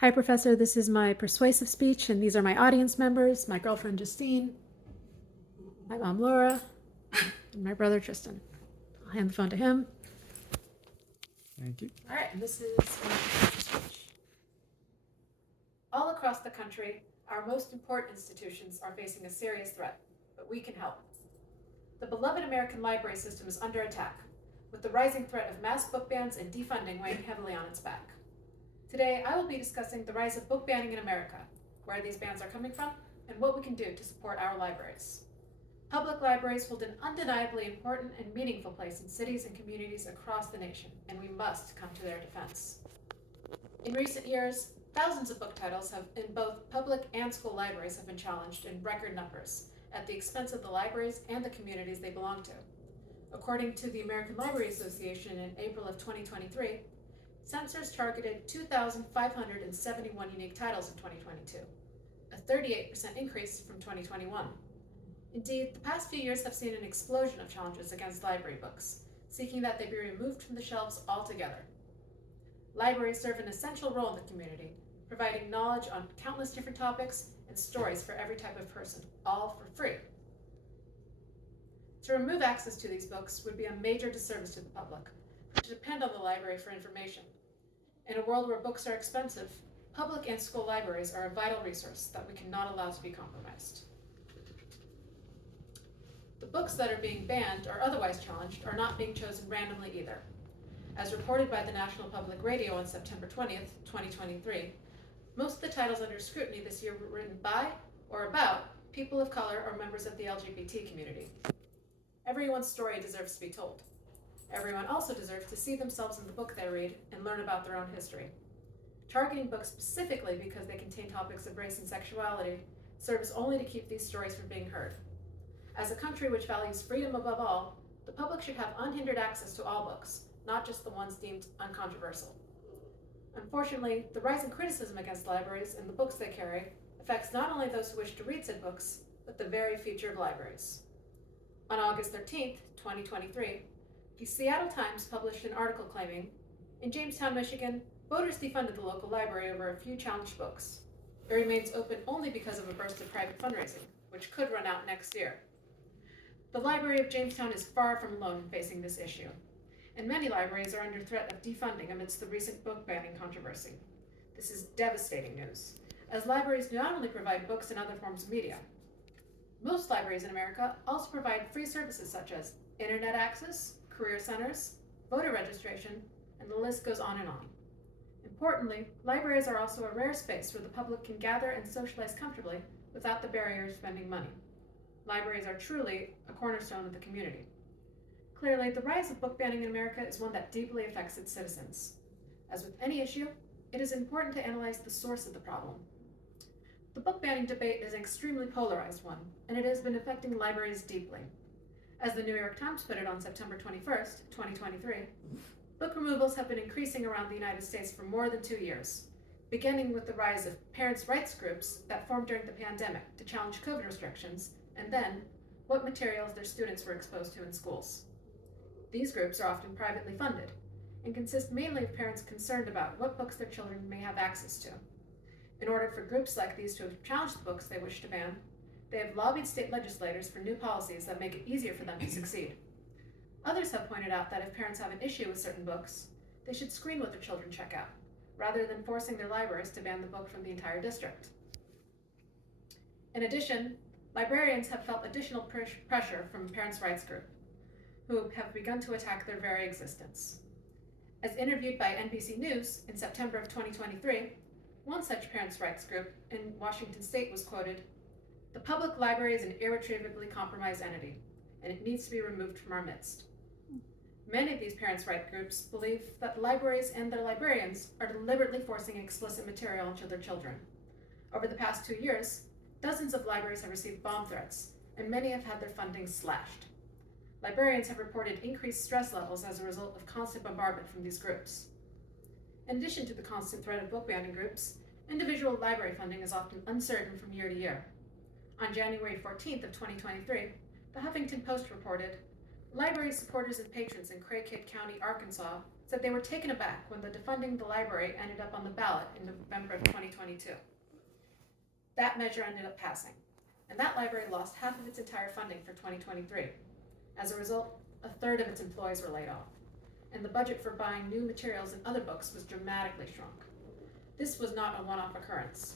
Hi, Professor. This is my persuasive speech, and these are my audience members, my girlfriend Justine, my mom Laura, and my brother Tristan. I'll hand the phone to him. Thank you. All right, and this is my persuasive speech. All across the country, our most important institutions are facing a serious threat, but we can help. The beloved American library system is under attack, with the rising threat of mass book bans and defunding weighing heavily on its back. Today, I will be discussing the rise of book banning in America, where these bans are coming from, and what we can do to support our libraries. Public libraries hold an undeniably important and meaningful place in cities and communities across the nation, and we must come to their defense. In recent years, thousands of book titles in both public and school libraries have been challenged in record numbers, at the expense of the libraries and the communities they belong to. According to the American Library Association in April of 2023, censors targeted 2,571 unique titles in 2022, a 38% increase from 2021. Indeed, the past few years have seen an explosion of challenges against library books, seeking that they be removed from the shelves altogether. Libraries serve an essential role in the community, providing knowledge on countless different topics and stories for every type of person, all for free. To remove access to these books would be a major disservice to the public, who depend on the library for information. In a world where books are expensive, public and school libraries are a vital resource that we cannot allow to be compromised. The books that are being banned or otherwise challenged are not being chosen randomly either. As reported by the National Public Radio on September 20th, 2023, most of the titles under scrutiny this year were written by or about people of color or members of the LGBT community. Everyone's story deserves to be told. Everyone also deserves to see themselves in the book they read and learn about their own history. Targeting books specifically because they contain topics of race and sexuality serves only to keep these stories from being heard. As a country which values freedom above all, the public should have unhindered access to all books, not just the ones deemed uncontroversial. Unfortunately, the rising criticism against libraries and the books they carry affects not only those who wish to read said books, but the very future of libraries. On August 13th, 2023, the Seattle Times published an article claiming, in Jamestown, Michigan, voters defunded the local library over a few challenged books. It remains open only because of a burst of private fundraising, which could run out next year. The Library of Jamestown is far from alone in facing this issue, and many libraries are under threat of defunding amidst the recent book banning controversy. This is devastating news, as libraries not only provide books and other forms of media. Most libraries in America also provide free services such as internet access, career centers, voter registration, and the list goes on and on. Importantly, libraries are also a rare space where the public can gather and socialize comfortably without the barriers of spending money. Libraries are truly a cornerstone of the community. Clearly, the rise of book banning in America is one that deeply affects its citizens. As with any issue, it is important to analyze the source of the problem. The book banning debate is an extremely polarized one, and it has been affecting libraries deeply. As the New York Times put it on September 21st, 2023, book removals have been increasing around the United States for more than 2 years, beginning with the rise of parents' rights groups that formed during the pandemic to challenge COVID restrictions, and then what materials their students were exposed to in schools. These groups are often privately funded and consist mainly of parents concerned about what books their children may have access to. In order for groups like these to challenge the books they wish to ban, they have lobbied state legislators for new policies that make it easier for them to succeed. Others have pointed out that if parents have an issue with certain books, they should screen what their children check out, rather than forcing their libraries to ban the book from the entire district. In addition, librarians have felt additional pressure from parents' rights group, who have begun to attack their very existence. As interviewed by NBC News in September of 2023, one such parents' rights group in Washington State was quoted, "The public library is an irretrievably compromised entity, and it needs to be removed from our midst." Many of these parents' rights groups believe that libraries and their librarians are deliberately forcing explicit material onto their children. Over the past 2 years, dozens of libraries have received bomb threats, and many have had their funding slashed. Librarians have reported increased stress levels as a result of constant bombardment from these groups. In addition to the constant threat of book banning groups, individual library funding is often uncertain from year to year. On January 14th of 2023, the Huffington Post reported, library supporters and patrons in Craighead County, Arkansas said they were taken aback when the defunding the library ended up on the ballot in November of 2022. That measure ended up passing, and that library lost half of its entire funding for 2023. As a result, a third of its employees were laid off, and the budget for buying new materials and other books was dramatically shrunk. This was not a one-off occurrence.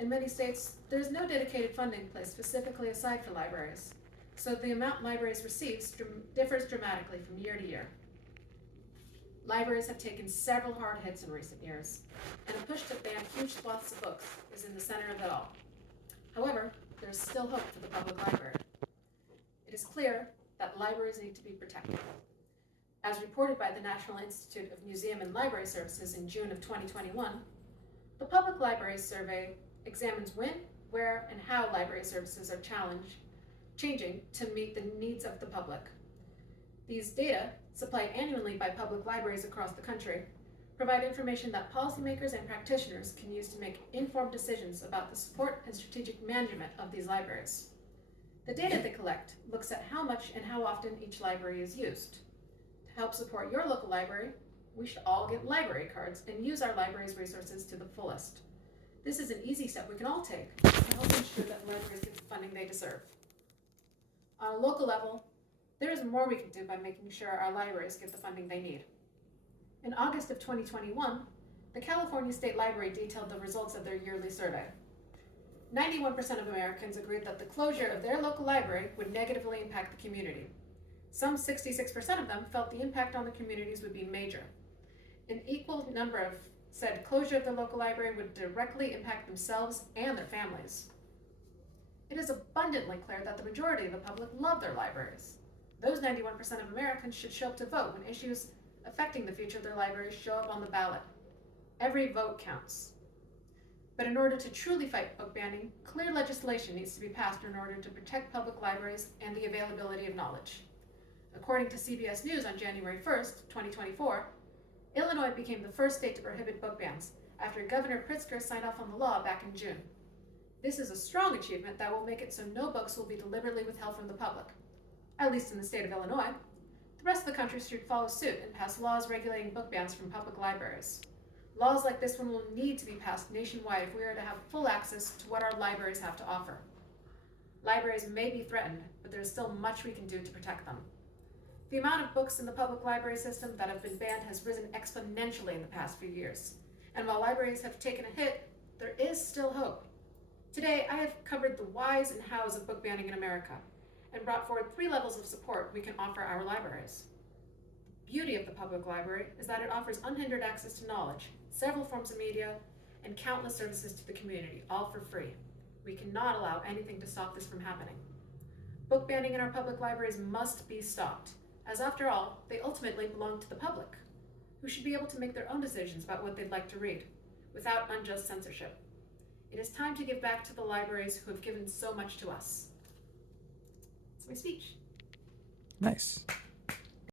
In many states, there is no dedicated funding placed specifically aside for libraries, so the amount libraries receive differs dramatically from year to year. Libraries have taken several hard hits in recent years, and a push to ban huge swaths of books is in the center of it all. However, there is still hope for the public library. It is clear that libraries need to be protected. As reported by the National Institute of Museum and Library Services in June of 2021, the Public Libraries Survey examines when, where, and how library services are changing to meet the needs of the public. These data, supplied annually by public libraries across the country, provide information that policymakers and practitioners can use to make informed decisions about the support and strategic management of these libraries. The data they collect looks at how much and how often each library is used. To help support your local library, we should all get library cards and use our library's resources to the fullest. This is an easy step we can all take to help ensure that libraries get the funding they deserve. On a local level, there is more we can do by making sure our libraries get the funding they need. In August of 2021, the California State Library detailed the results of their yearly survey. 91% of Americans agreed that the closure of their local library would negatively impact the community. Some 66% of them felt the impact on the communities would be major. An equal number said closure of the local library would directly impact themselves and their families. It is abundantly clear that the majority of the public love their libraries. Those 91% of Americans should show up to vote when issues affecting the future of their libraries show up on the ballot. Every vote counts. But in order to truly fight book banning, clear legislation needs to be passed in order to protect public libraries and the availability of knowledge. According to CBS News on January 1st, 2024, Illinois became the first state to prohibit book bans after Governor Pritzker signed off on the law back in June. This is a strong achievement that will make it so no books will be deliberately withheld from the public, at least in the state of Illinois. The rest of the country should follow suit and pass laws regulating book bans from public libraries. Laws like this one will need to be passed nationwide if we are to have full access to what our libraries have to offer. Libraries may be threatened, but there is still much we can do to protect them. The amount of books in the public library system that have been banned has risen exponentially in the past few years. And while libraries have taken a hit, there is still hope. Today, I have covered the whys and hows of book banning in America and brought forward 3 levels of support we can offer our libraries. The beauty of the public library is that it offers unhindered access to knowledge, several forms of media, and countless services to the community, all for free. We cannot allow anything to stop this from happening. Book banning in our public libraries must be stopped, as after all, they ultimately belong to the public, who should be able to make their own decisions about what they'd like to read, without unjust censorship. It is time to give back to the libraries who have given so much to us. That's my speech. Nice.